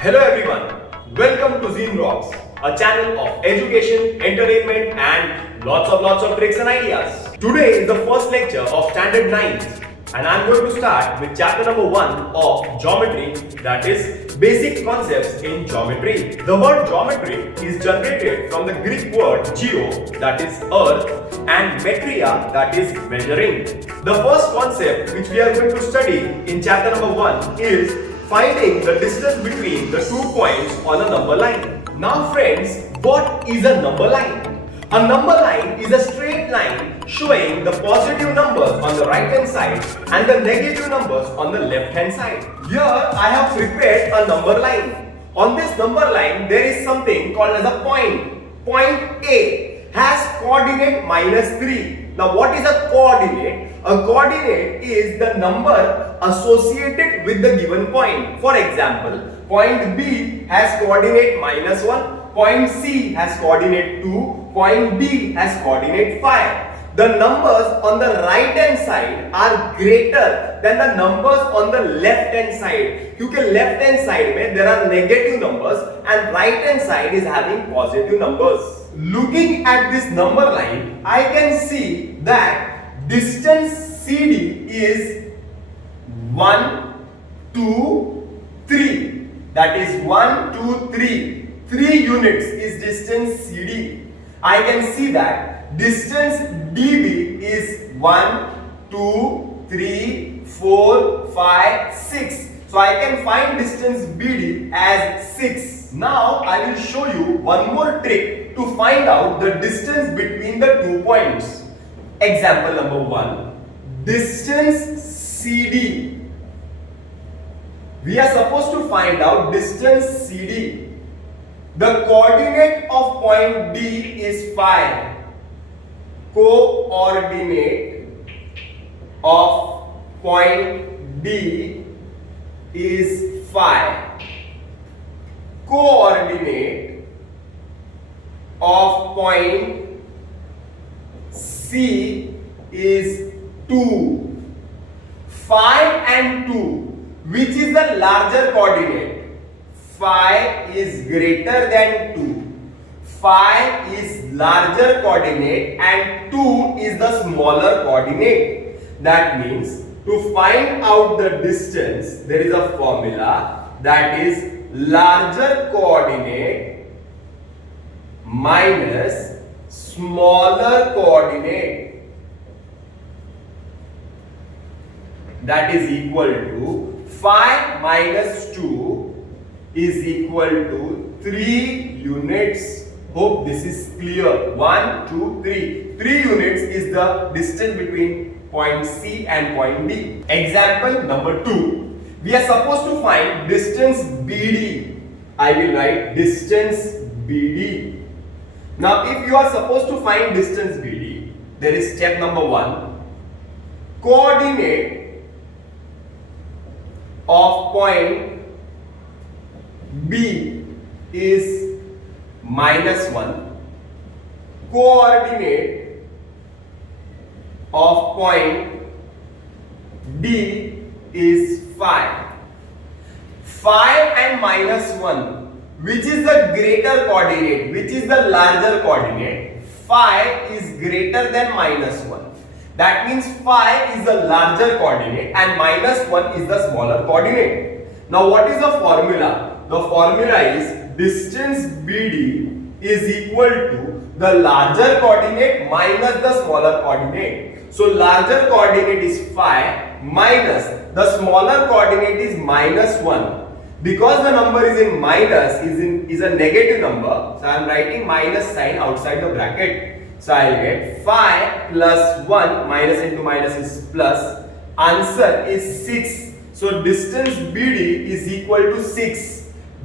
Hello everyone, welcome to Zine Rocks, a channel of education, entertainment and lots of tricks and ideas. Today is the first lecture of Standard 9th and I'm going to start with chapter number 1 of Geometry, that is Basic Concepts in Geometry. The word geometry is generated from the Greek word geo, that is earth, and metria, that is measuring. The first concept which we are going to study in chapter number 1 is finding the distance between the 2 points on a number line. Now friends, what is a number line? A number line is a straight line showing the positive numbers on the right hand side and the negative numbers on the left hand side. Here I have prepared a number line. On this number line there is something called as a point. Point A has coordinate -3. Now what is a coordinate? A coordinate is the number associated with the given point. For example, point B has coordinate -1, point C has coordinate 2, point D has coordinate 5. The numbers on the right hand side are greater than the numbers on the left hand side. Because left hand side में there are negative numbers and right hand side is having positive numbers. Looking at this number line, I can see that distance CD is 1, 2, 3. That is 1, 2, 3. 3 units is distance CD. I can see that distance DB is 1, 2, 3, 4, 5, 6. So I can find distance BD as 6. Now I will show you one more trick to find out the distance between the 2 points. Example number 1. Distance CD. We are supposed to find out distance CD. The coordinate of point D is 5. Coordinate of point D is 5. Coordinate of point C is 2. 5 and 2. Which is the larger coordinate? 5 is greater than 2. 5 is larger coordinate and 2 is the smaller coordinate. That means to find out the distance, there is a formula, that is larger coordinate minus smaller coordinate, that is equal to 5 minus 2 is equal to 3 units. Hope this is clear. 1, 2, 3. 3 units is the distance between point C and point D. Example number 2. We are supposed to find distance BD. I will write distance BD. Now if you are supposed to find distance BD, there is step number 1. Coordinate of point B is -1. Coordinate of point D is 5. 5 and -1. Which is the greater coordinate? Which is the larger coordinate? 5 is greater than -1. That means 5 is the larger coordinate and -1 is the smaller coordinate. Now what is the formula? The formula is distance BD is equal to the larger coordinate minus the smaller coordinate. So larger coordinate is 5 minus the smaller coordinate is -1. Because the number is in minus, is a negative number, so I am writing minus sign outside the bracket. So I will get 5 plus 1, minus into minus is plus. Answer is 6. So distance BD is equal to 6.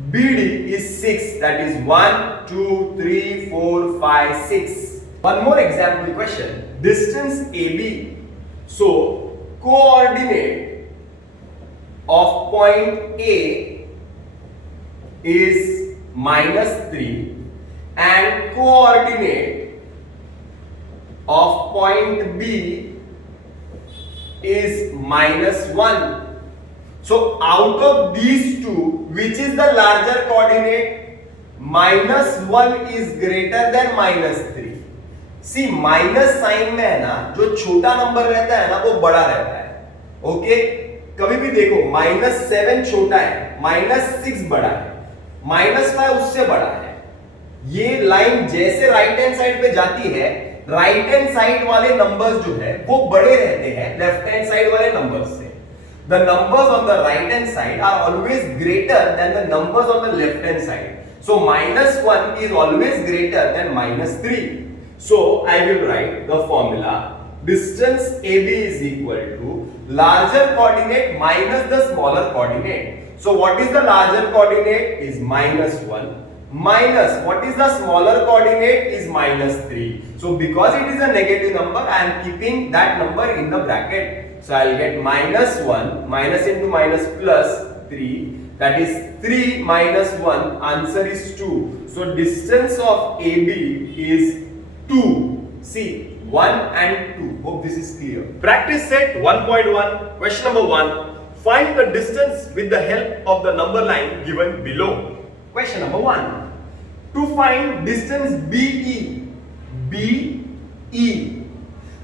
BD is 6, that is 1, 2, 3, 4, 5, 6. One more example question. Distance AB. So coordinate of point A is -3 and coordinate of point B is -1. So out of these two, which is the larger coordinate? -1 is greater than -3. See, minus sign में है ना, जो छोटा number रहता है ना वो बड़ा रहता है. ओके, कभी भी देखो -7 छोटा है, -6 बड़ा है, -5 उससे बड़ा है. ये लाइन जैसे राइट हैंड साइड पे जाती है, राइट हैंड साइड वाले नंबर्स जो है वो बड़े रहते हैं लेफ्ट हैंड साइड वाले नंबर्स से. The numbers on the right hand side are always greater than the numbers on the left hand side. So -1 is always greater than -3. So I will write the formula: distance AB is equal to larger coordinate minus the smaller coordinate. So what is the larger coordinate? Is -1 minus what is the smaller coordinate? Is -3. So because it is a negative number, I am keeping that number in the bracket. So I'll get -1 minus into minus plus 3, that is 3 minus 1, answer is 2. So distance of AB is 2. See, 1 and 2. Hope this is clear. Practice set 1.1. Question number 1. Find the distance with the help of the number line given below. Question number 1. To find distance BE,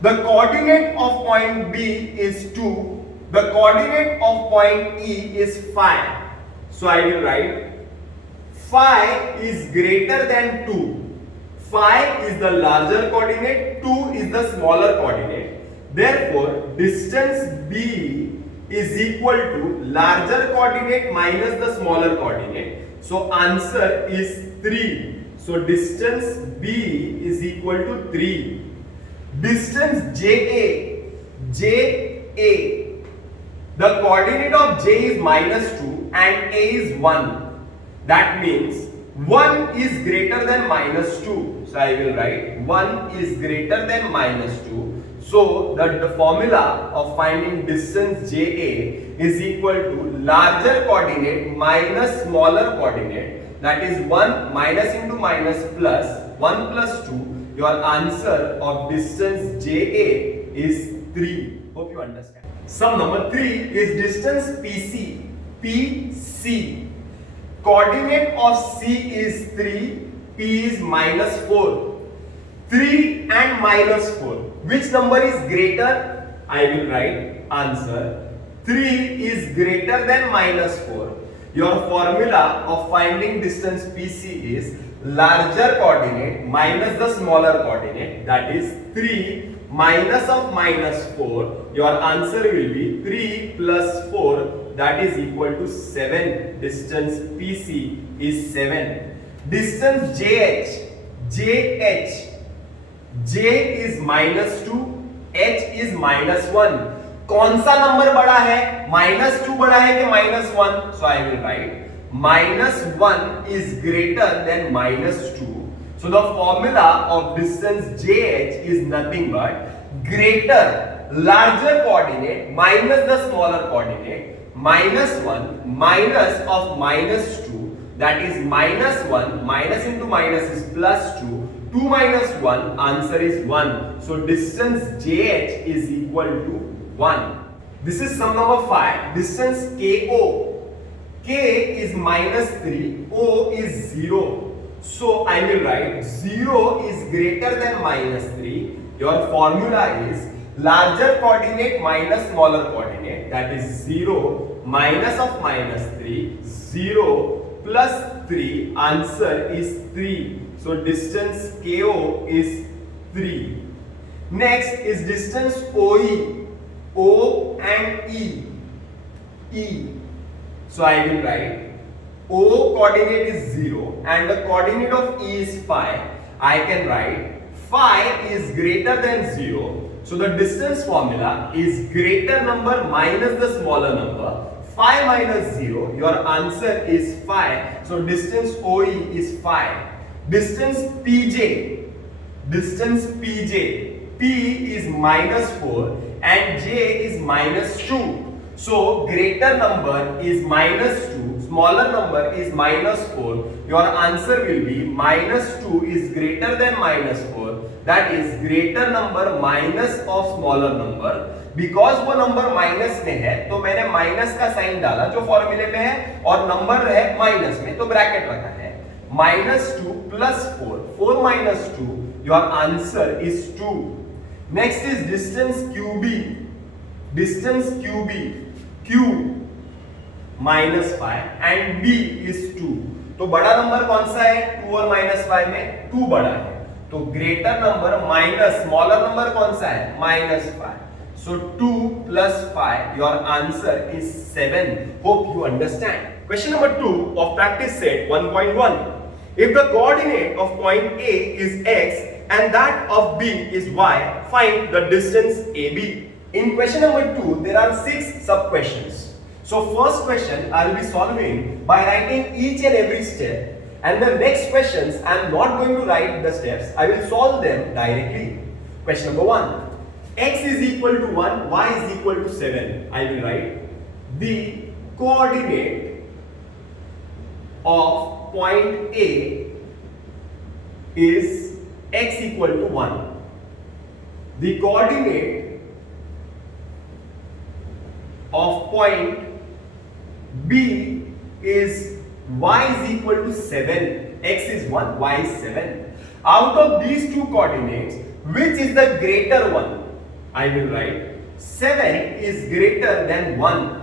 the coordinate of point B is 2, the coordinate of point E is 5. So I will write 5 is greater than 2. 5 is the larger coordinate, 2 is the smaller coordinate. Therefore, distance B is equal to larger coordinate minus the smaller coordinate. So answer is 3. So distance B is equal to 3. Distance JA, the coordinate of J is -2 and A is 1. That means 1 is greater than -2. So I will write 1 is greater than -2. So the formula of finding distance JA is equal to larger coordinate minus smaller coordinate. That is 1 minus into minus plus 1 plus 2. Your answer of distance JA is 3. Hope you understand. Sum number 3 is distance PC. PC. Coordinate of C is 3, P is -4. 3 and -4. Which number is greater? I will write answer. 3 is greater than -4. Your formula of finding distance PC is larger coordinate minus the smaller coordinate, that is 3 minus of -4. Your answer will be 3 plus 4, that is equal to 7. Distance PC is 7. Distance JH, J is -2, H is -1. कौन सा number बड़ा है? -2 बड़ा है कि -1? So I will write -1 is greater than -2. So the formula of distance JH is nothing but greater larger coordinate minus the smaller coordinate, -1 minus of -2, that is -1 minus into minus is +2. 2 minus 1, answer is 1. So distance JH is equal to 1. This is sum number 5. Distance KO. K is -3, O is 0. So I will write 0 is greater than -3. Your formula is larger coordinate minus smaller coordinate, that is 0 minus of -3, 0 plus 3, answer is 3. So distance KO is 3. Next is distance OE. O and E. So I will write O coordinate is 0 and the coordinate of E is 5. I can write 5 is greater than 0. So the distance formula is greater number minus the smaller number. 5 minus 0, your answer is 5. So distance OE is 5. Distance PJ. P is -4 and J is -2. So greater number is -2, smaller number is -4. Your answer will be -2 is greater than -4. That is greater number minus of smaller number. Because वो number minus में है तो मैंने minus का sign डाला जो फॉर्मूले में है, और नंबर है माइनस में तो ब्रैकेट रखा है। -2 + 4, 4 - 2, your answer is 2. Next is distance QB. Distance QB, Q -5 and B is 2. तो बड़ा नंबर कौन सा है? 2 और -5 में 2 बड़ा है, तो greater number minus smaller number कौन सा है? -5. So 2 + 5, your answer is 7. Hope you understand. Question number 2 of practice set 1.1. If the coordinate of point A is x and that of B is y, find the distance AB. In question number 2, there are 6 sub questions. So first question I will be solving by writing each and every step, and the next questions I am not going to write the steps, I will solve them directly. Question number 1. X is equal to 1, y is equal to 7. I will write the coordinate of point A is x equal to 1. The coordinate of point B is y is equal to 7. X is 1, y is 7. Out of these two coordinates, which is the greater one? I will write 7 is greater than 1.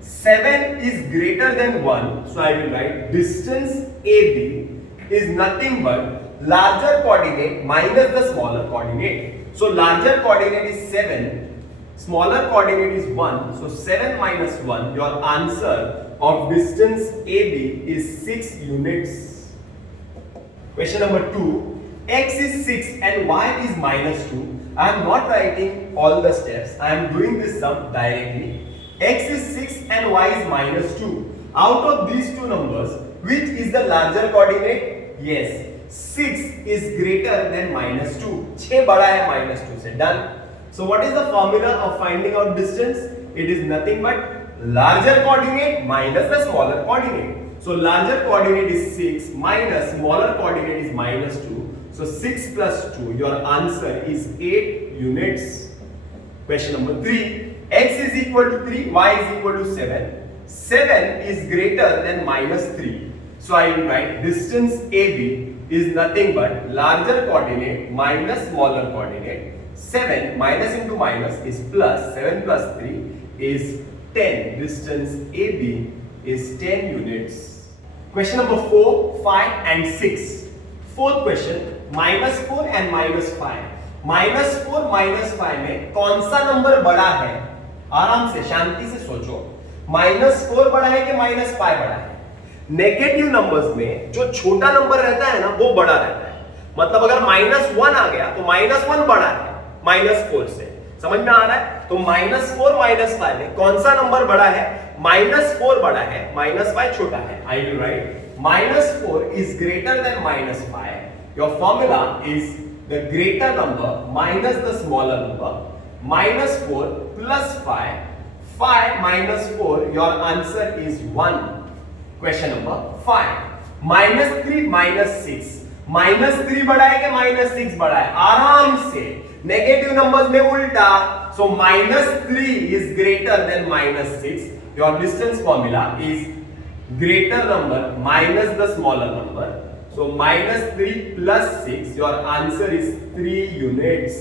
7 is greater than 1, so I will write distance AB is nothing but larger coordinate minus the smaller coordinate. So larger coordinate is 7, smaller coordinate is 1, so 7 minus 1, your answer of distance AB is 6 units. Question number 2, x is 6 and y is -2. I am not writing all the steps, I am doing this sum directly. X is 6 and y is -2. Out of these two numbers, which is the larger coordinate? Yes, 6 is greater than -2. 6 बड़ा है -2 से, done. So what is the formula of finding out distance? It is nothing but larger coordinate minus the smaller coordinate. So larger coordinate is 6 minus smaller coordinate is -2. So 6 plus 2, your answer is 8 units. Question number 3. X is equal to 3, y is equal to 7. 7 is greater than -3. So I will write distance AB is nothing but larger coordinate minus smaller coordinate. 7 minus into minus is plus. 7 plus 3 is 10. Distance AB is 10 units. Question number 4, 5 and 6. Fourth question, -4 and -5. -4 -5 में कौन सा number बड़ा है? आराम से शांति से सोचो, -4 बड़ा है कि -5 बड़ा है? नेगेटिव नंबर्स में जो छोटा नंबर रहता है ना वो बड़ा रहता है। मतलब अगर -1 आ गया तो -1 बड़ा है -4 से, समझ में आ रहा है? तो -4 -5 में कौन सा नंबर बड़ा है? -4 बड़ा है, -5 छोटा है। I will write -4 is greater than -5. Your formula is the greater number minus the smaller number. -4 plus 5. 5 minus 4, your answer is 1. Question number 5. -3 -6. -3 बड़ा है कि -6 बड़ा है? आराम से नेगेटिव नंबर्स में उल्टा, so -3 is greater than -6. Your distance formula is greater number minus the smaller number. So -3 plus 6, your answer is 3 units.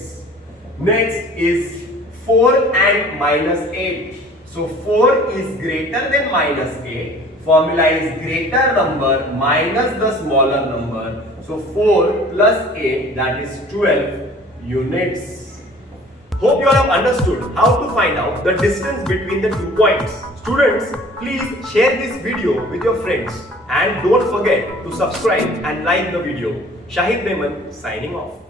Next is 4 and -8. So 4 is greater than -8. Formula is greater number minus the smaller number. So 4 plus 8, that is 12 units. Hope you all have understood how to find out the distance between the 2 points. Students, please share this video with your friends and don't forget to subscribe and like the video. Shahid Memon signing off.